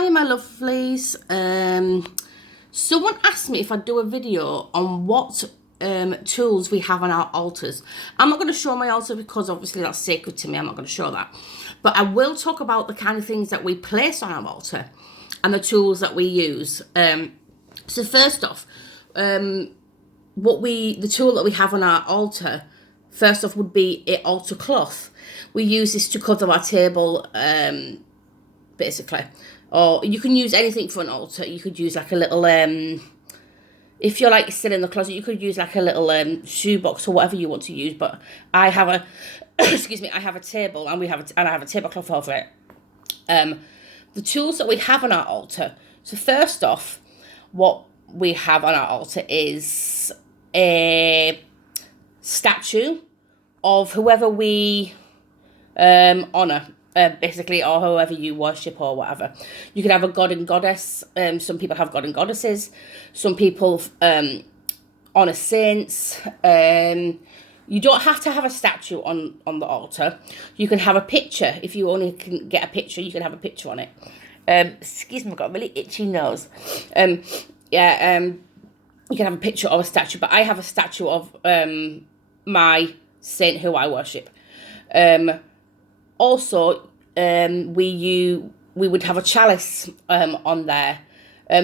Hi, my lovelies. Someone asked me if I'd do a video on what tools we have on our altars. I'm not going to show my altar because obviously that's sacred to me. I'm not going to show that. But I will talk about the kind of things that we place on our altar and the tools that we use. So first off, the tool that we have on our altar, first off, would be an altar cloth. We use this to cover our table, basically. Or you can use anything for an altar. You could use like a little, if you're like still in the closet, you could use like a little shoebox or whatever you want to use. But I have a, excuse me, I have a table and I have a tablecloth over it. The tools that we have on our altar. So first off, what we have on our altar is a statue of whoever we honour. Basically, or whoever you worship or whatever. You can have a god and goddess. Some people have god and goddesses. Some people honour saints. You don't have to have a statue on the altar. You can have a picture. If you only can get a picture, you can have a picture on it. Excuse me, I've got a really itchy nose. You can have a picture of a statue, but I have a statue of my saint who I worship. Also, we would have a chalice on there.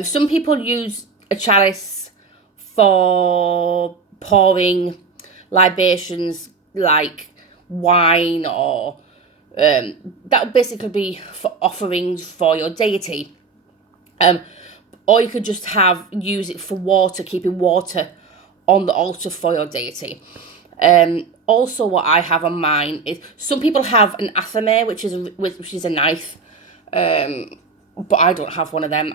Some people use a chalice for pouring libations like wine, or that would basically be for offerings for your deity. Or you could just use it for water, keeping water on the altar for your deity. Also, what I have on mine is some people have an athame, which is a knife, but I don't have one of them.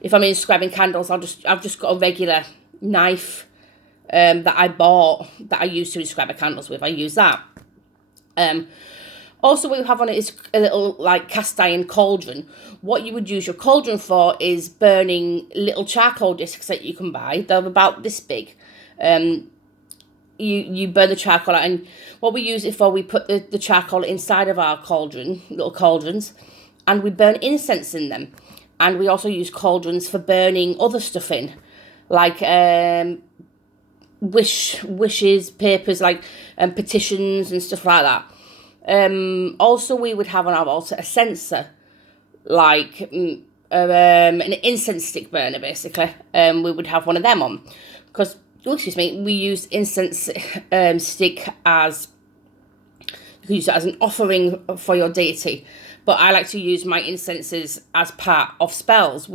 If I'm inscribing candles, I've just got a regular knife that I bought that I use to inscribe candles with. I use that. Also, what you have on it is a little like cast iron cauldron. What you would use your cauldron for is burning little charcoal discs that you can buy. They're about this big. You burn the charcoal out, and what we use it for, we put the charcoal inside of our little cauldrons, and we burn incense in them. And we also use cauldrons for burning other stuff in, like wishes, papers, like petitions and stuff like that. Also, we would have on our altar a censer, like an incense stick burner, basically. We would have one of them on, because we use incense stick as, you can use it as an offering for your deity. But I like to use my incenses as part of spells.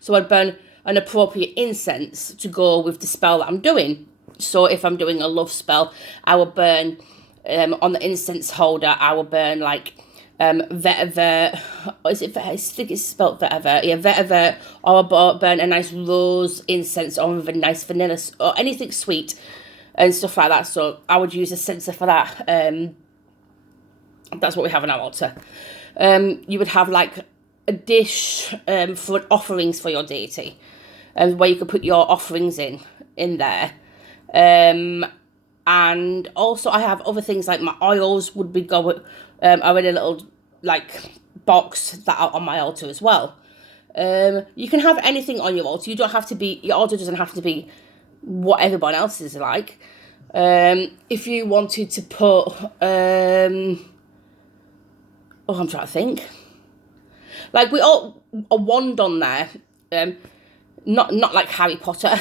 So I'd burn an appropriate incense to go with the spell that I'm doing. So if I'm doing a love spell, I will burn on the incense holder, I will burn like vetiver, I think it's spelled vetiver. Yeah, vetiver. Or I'll burn a nice rose incense, or with a nice vanilla, or anything sweet and stuff like that. So I would use a censer for that. That's what we have on our altar. You would have like a dish for offerings for your deity, where you could put your offerings in there. And also I have other things like my oils would be are in a little like box that are on my altar as well. You can have anything on your altar. Your altar doesn't have to be what everyone else is like. If you wanted to put I'm trying to think. Like a wand on there. Not like Harry Potter.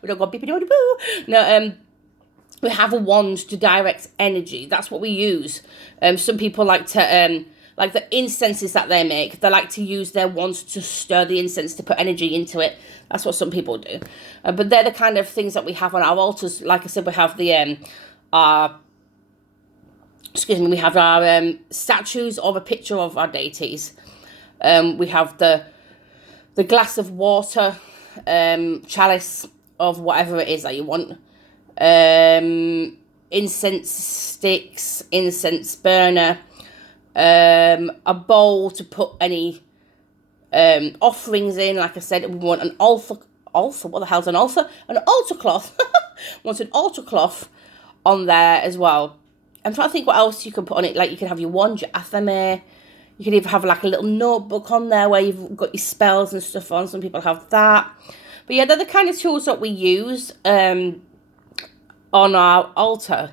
We don't go beep-a-doo-doo-boo. No, we have a wand to direct energy. That's what we use. Some people like to, like the incenses that they make, they like to use their wands to stir the incense, to put energy into it. That's what some people do. But they're the kind of things that we have on our altars. Like I said, we have we have our statues of a picture of our deities. We have the glass of water, chalice of whatever it is that you want. Incense sticks, incense burner, a bowl to put any offerings in. Like I said, we want an altar. What the hell's an altar? An altar cloth. Want an altar cloth on there as well. I'm trying to think what else you can put on it. Like you can have your wand, your athame. You can even have like a little notebook on there where you've got your spells and stuff on. Some people have that. But yeah, they're the kind of tools that we use on our altar.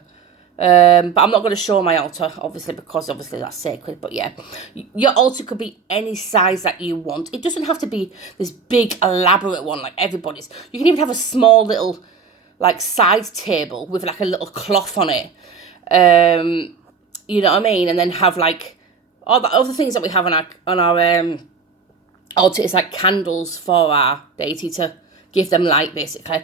But I'm not going to show my altar, obviously, because obviously that's sacred. But yeah, your altar could be any size that you want. It doesn't have to be this big, elaborate one like everybody's. You can even have a small little, like, side table with like a little cloth on it. You know what I mean? And then have like all the other things that we have on our altar is like candles for our deity to give them light, basically.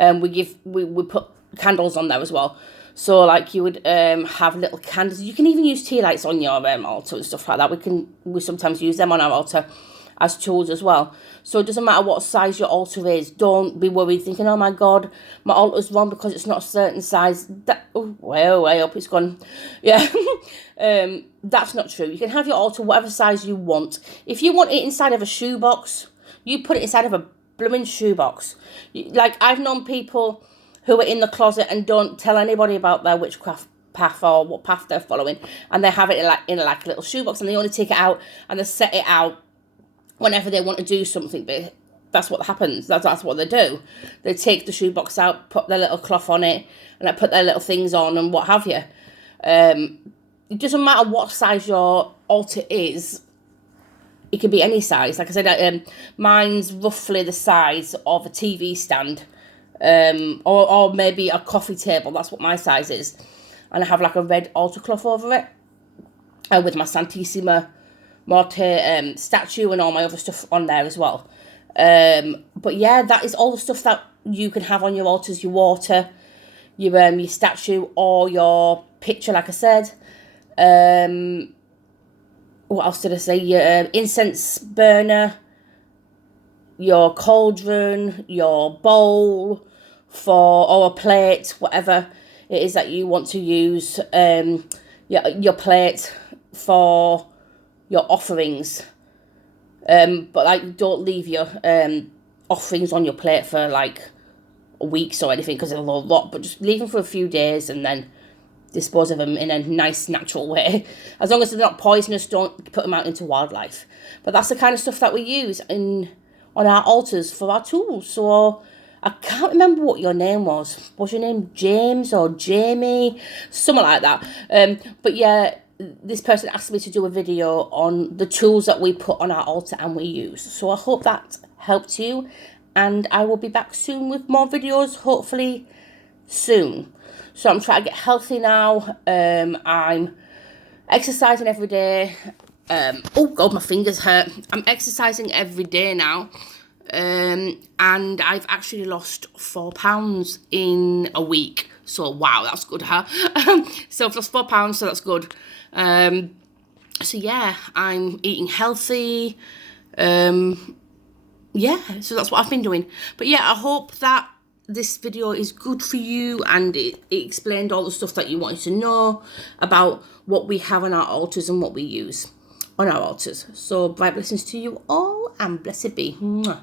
We put candles on there as well. So like you would have little candles. You can even use tea lights on your altar and stuff like that. We sometimes use them on our altar as tools as well. So it doesn't matter what size your altar is. Don't be worried thinking, oh my God, my altar's wrong because it's not a certain size. Way up, it's gone. Yeah, that's not true. You can have your altar whatever size you want. If you want it inside of a shoebox, you put it inside of a blooming shoebox. Like, I've known people who are in the closet and don't tell anybody about their witchcraft path or what path they're following, and they have it in a little shoebox, and they only take it out and they set it out whenever they want to do something. But that's what happens. That's what they do. They take the shoebox out, put their little cloth on it, and they put their little things on and what have you. It doesn't matter what size your altar is. It can be any size. Like I said, mine's roughly the size of a TV stand, or maybe a coffee table. That's what my size is. And I have like a red altar cloth over it, with my Santissima Morte statue and all my other stuff on there as well. But yeah, that is all the stuff that you can have on your altars: your water, your statue, or your picture, like I said. What else did I say? Your incense burner, your cauldron, your bowl, or a plate, whatever it is that you want to use. Your plate for your offerings. But like, don't leave your offerings on your plate for like weeks or anything, because it'll a lot. But just leave them for a few days and then dispose of them in a nice, natural way. As long as they're not poisonous, don't put them out into wildlife. But that's the kind of stuff that we use on our altars for our tools. So I can't remember what your name was. Was your name James or Jamie? Something like that. But yeah, this person asked me to do a video on the tools that we put on our altar and we use. So I hope that helped you. And I will be back soon with more videos, hopefully soon. So I'm trying to get healthy now. I'm exercising every day. Oh God, my fingers hurt. I'm exercising every day now. And I've actually lost 4 pounds in a week. So wow, that's good, huh? So I've lost 4 pounds, so that's good. So yeah, I'm eating healthy. Yeah, so that's what I've been doing. But yeah, I hope that this video is good for you, and it explained all the stuff that you wanted to know about what we have on our altars and what we use on our altars. So bright blessings to you all, and blessed be. Mwah.